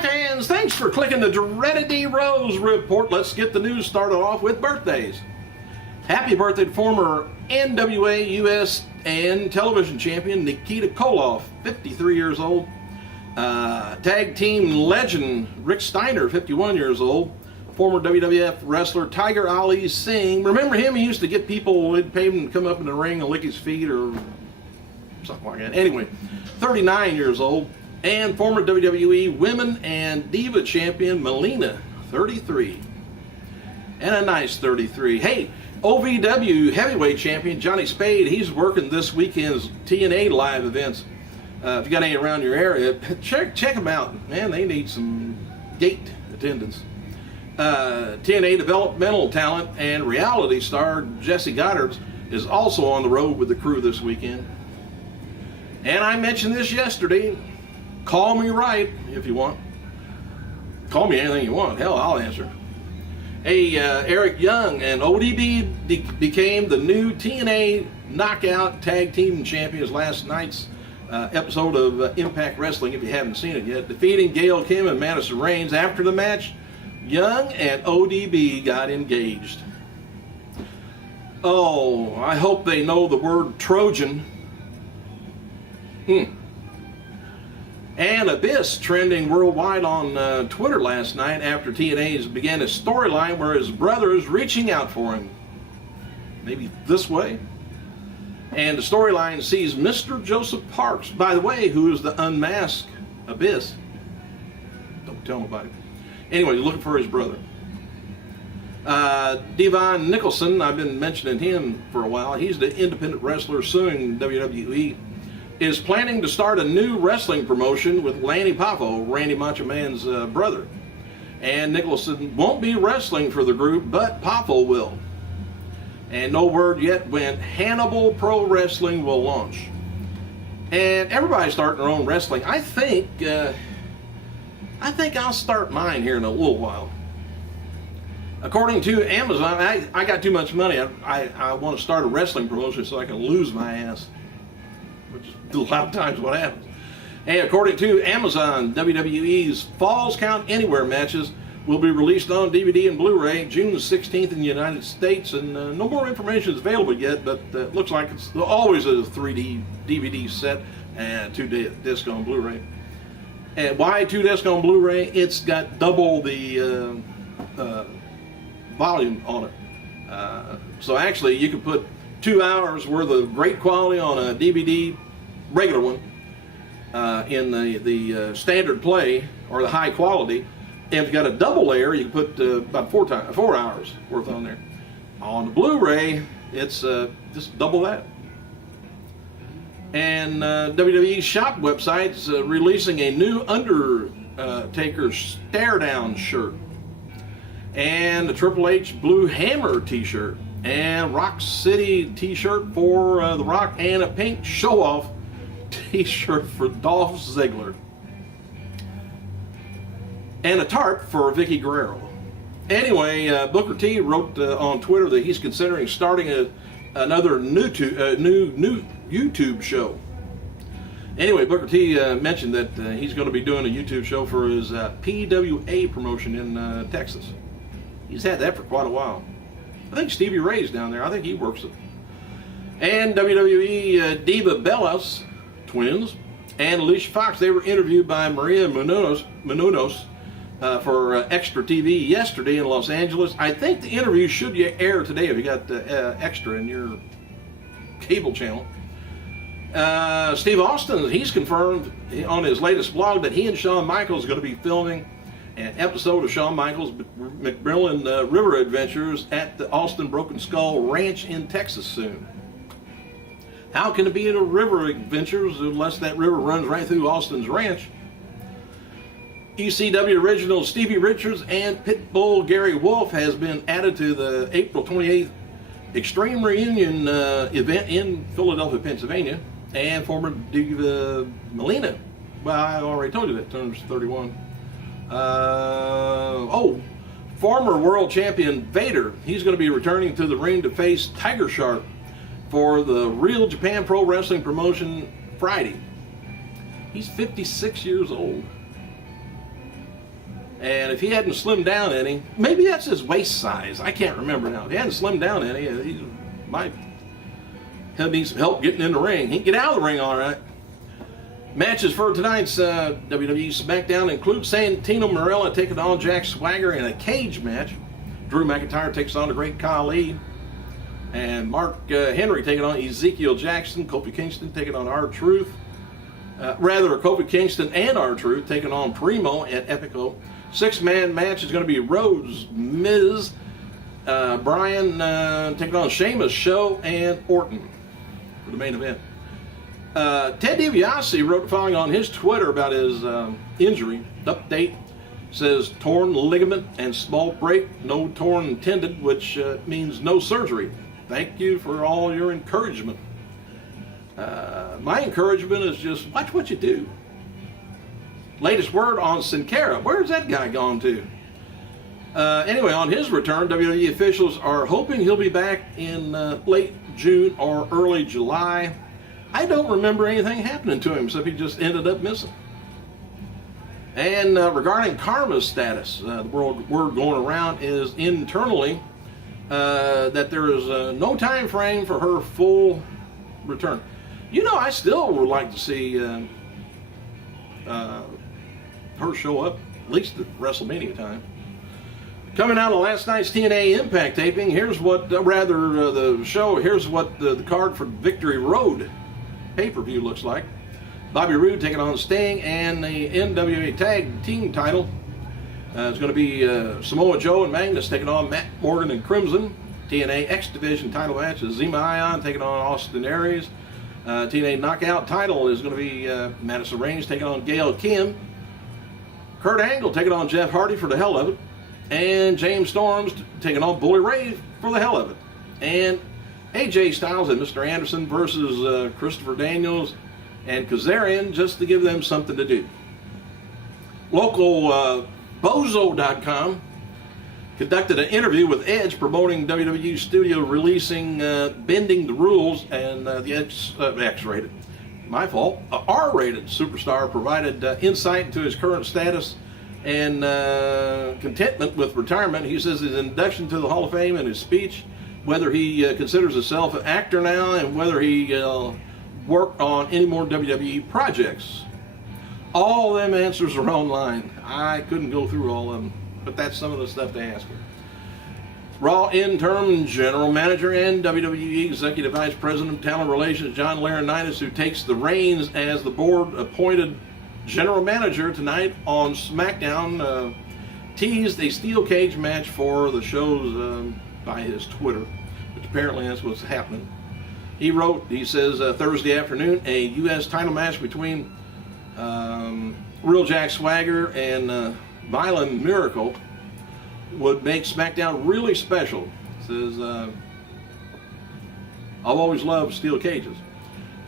fans, thanks for clicking the Dreaded D Rose Report. Let's get the news started off with birthdays. Happy birthday to former NWA US and television champion Nikita Koloff, 53 years old. Tag team legend Rick Steiner, 51 years old. Former WWF wrestler Tiger Ali Singh. Remember him? He used to get people, would pay him to come up in the ring and lick his feet or something like that. Anyway, 39 years old. And former WWE Women and Diva Champion Melina, 33. And a nice 33. Hey, OVW Heavyweight Champion Johnny Spade, he's working this weekend's TNA live events. If you got any around your area, check them out. Man, they need some gate attendance. TNA developmental talent and reality star Jesse Goddard is also on the road with the crew this weekend. And I mentioned this yesterday. Call me right if you want. Call me anything you want. Hell, I'll answer. Hey, Eric Young and ODB became the new TNA Knockout Tag Team Champions last night's episode of Impact Wrestling, if you haven't seen it yet. Defeating Gail Kim and Madison Reigns. After the match, Young and ODB got engaged. Oh, I hope they know the word Trojan. And Abyss trending worldwide on Twitter last night after TNA's began a storyline where his brother is reaching out for him. Maybe this way. And the storyline sees Mr. Joseph Parks, by the way, who is the unmasked Abyss. Don't tell nobody. Anyway, looking for his brother. Devon Nicholson, I've been mentioning him for a while. He's the independent wrestler suing WWE. Is planning to start a new wrestling promotion with Lanny Poffo, Randy Macho Man's brother. And Nicholson won't be wrestling for the group, but Poffo will. And no word yet when Hannibal Pro Wrestling will launch. And everybody's starting their own wrestling. I think I'll start mine here in a little while. According to Amazon, I got too much money. I want to start a wrestling promotion so I can lose my ass, which is a lot of times what happens. And according to Amazon, WWE's Falls Count Anywhere matches will be released on DVD and Blu-ray June 16th in the United States, and no more information is available yet, but it looks like it's always a 3D DVD set and 2-disc on Blu-ray. And why 2-disc on Blu-ray? It's got double the volume on it. So actually you can put 2 hours worth of great quality on a DVD, regular one, in the standard play or the high quality. And if you got a double layer, you can put about 4 hours worth on there. On the Blu-ray, it's just double that. And WWE's shop website's releasing a new Undertaker Stare Down shirt, and a Triple H Blue Hammer t-shirt, and Rock City t-shirt for The Rock, and a pink show-off t-shirt for Dolph Ziggler, and a tarp for Vicky Guerrero. Anyway, Booker T wrote on Twitter that he's considering starting another new YouTube show. Anyway, Booker T mentioned that he's going to be doing a YouTube show for his PWA promotion in Texas. He's had that for quite a while. I think Stevie Ray's down there. I think he works it. And WWE Diva Bellas twins and Alicia Fox, they were interviewed by Maria Menounos for Extra TV yesterday in Los Angeles. I think the interview should air today if you got Extra in your cable channel. Steve Austin, he's confirmed on his latest blog that he and Shawn Michaels are going to be filming an episode of Shawn Michaels' McMillan River Adventures at the Austin Broken Skull Ranch in Texas soon. How can it be in a river adventures unless that river runs right through Austin's ranch? ECW original Stevie Richards and Pitbull Gary Wolf has been added to the April 28th Extreme Reunion event in Philadelphia, Pennsylvania. And former diva Melina, well, I already told you that, turns 31. Former world champion Vader, he's going to be returning to the ring to face Tiger Shark for the Real Japan Pro Wrestling promotion Friday. He's 56 years old. And if he hadn't slimmed down any, maybe that's his waist size. I can't remember now. If he hadn't slimmed down any, he might need some help getting in the ring. He can get out of the ring all right. Matches for tonight's WWE SmackDown include Santino Marella taking on Jack Swagger in a cage match. Drew McIntyre takes on the Great Khali. And Mark Henry taking on Ezekiel Jackson. Kofi Kingston taking on R-Truth. Kofi Kingston and R-Truth taking on Primo and Epico. Six-man match is going to be Rhodes, Miz, Bryan taking on Sheamus, Show, and Orton for the main event. Ted DiBiase wrote the following on his Twitter about his injury. Update says torn ligament and small break, no torn tendon, which means no surgery. Thank you for all your encouragement. My encouragement is just watch what you do. Latest word on Sin Cara. Where's that guy gone to? Anyway, on his return, WWE officials are hoping he'll be back in late June or early July. I don't remember anything happening to him, except he just ended up missing. And regarding Karma's status, the word going around is internally that there is no time frame for her full return. You know, I still would like to see her show up, at least at WrestleMania time. Coming out of last night's TNA Impact taping, here's what, the show, here's what the card for Victory Road pay-per-view looks like. Bobby Roode taking on Sting, and the NWA Tag Team title is going to be Samoa Joe and Magnus taking on Matt Morgan and Crimson. TNA X Division title match is Zema Ion taking on Austin Aries. TNA Knockout title is going to be Madison Raines taking on Gail Kim. Kurt Angle taking on Jeff Hardy for the hell of it. And James Storms taking on Bully Ray for the hell of it. And AJ Styles and Mr. Anderson versus Christopher Daniels and Kazarian, just to give them something to do. Local Bozo.com conducted an interview with Edge promoting WWE Studio releasing Bending the Rules, and the X-rated, my fault, R-rated superstar provided insight into his current status and contentment with retirement. He says his induction to the Hall of Fame and his speech, whether he considers himself an actor now and whether he worked on any more WWE projects. All them answers are online. I couldn't go through all of them, but that's some of the stuff they asked him. Raw interim general manager and WWE executive vice president of talent relations John Laurinaitis, who takes the reins as the board appointed general manager tonight on SmackDown, teased a steel cage match for the shows by his Twitter, which apparently that's what's happening. He wrote, he says, Thursday afternoon, a U.S. title match between Real Jack Swagger and Violent Miracle would make SmackDown really special. It says, I've always loved steel cages.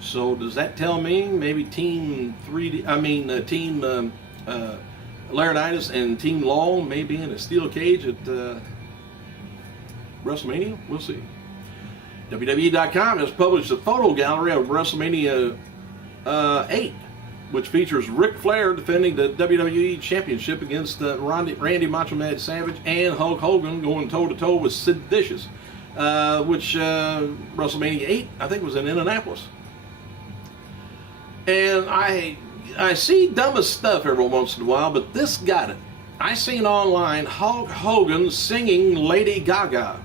So does that tell me maybe Team Laurinaitis and Team Long may be in a steel cage at WrestleMania? We'll see. WWE.com has published a photo gallery of WrestleMania 8, which features Ric Flair defending the WWE Championship against Randy Macho Man Savage and Hulk Hogan going toe-to-toe with Sid Vicious, which WrestleMania 8, I think, was in Indianapolis. And I see dumbest stuff every once in a while, but this got it. I seen online Hulk Hogan singing Lady Gaga.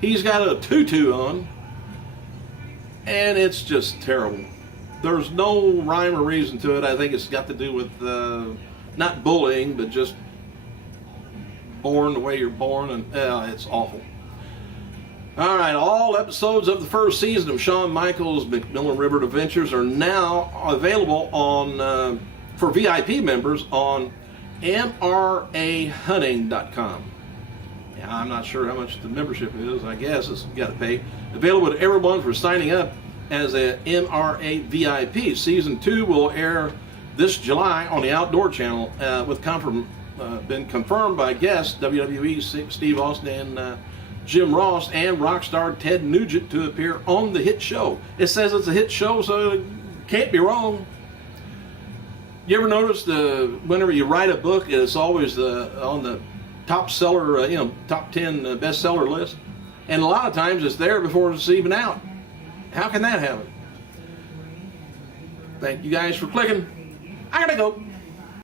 He's got a tutu on, and it's just terrible. There's no rhyme or reason to it. I think it's got to do with not bullying, but just born the way you're born, and it's awful. All right, all episodes of the first season of Shawn Michaels' McMillan River Adventures are now available on for VIP members on mrahunting.com. Yeah, I'm not sure how much the membership is. I guess it's got to pay. Available to everyone for signing up as a MRA VIP. Season 2 will air this July on the Outdoor Channel, with been confirmed by guests WWE Steve Austin and Jim Ross and rock star Ted Nugent to appear on the hit show. It says it's a hit show, so it can't be wrong. You ever notice whenever you write a book, it's always on the top seller, top 10 bestseller list, and a lot of times it's there before it's even out. How can that happen? Thank you guys for clicking. I gotta go.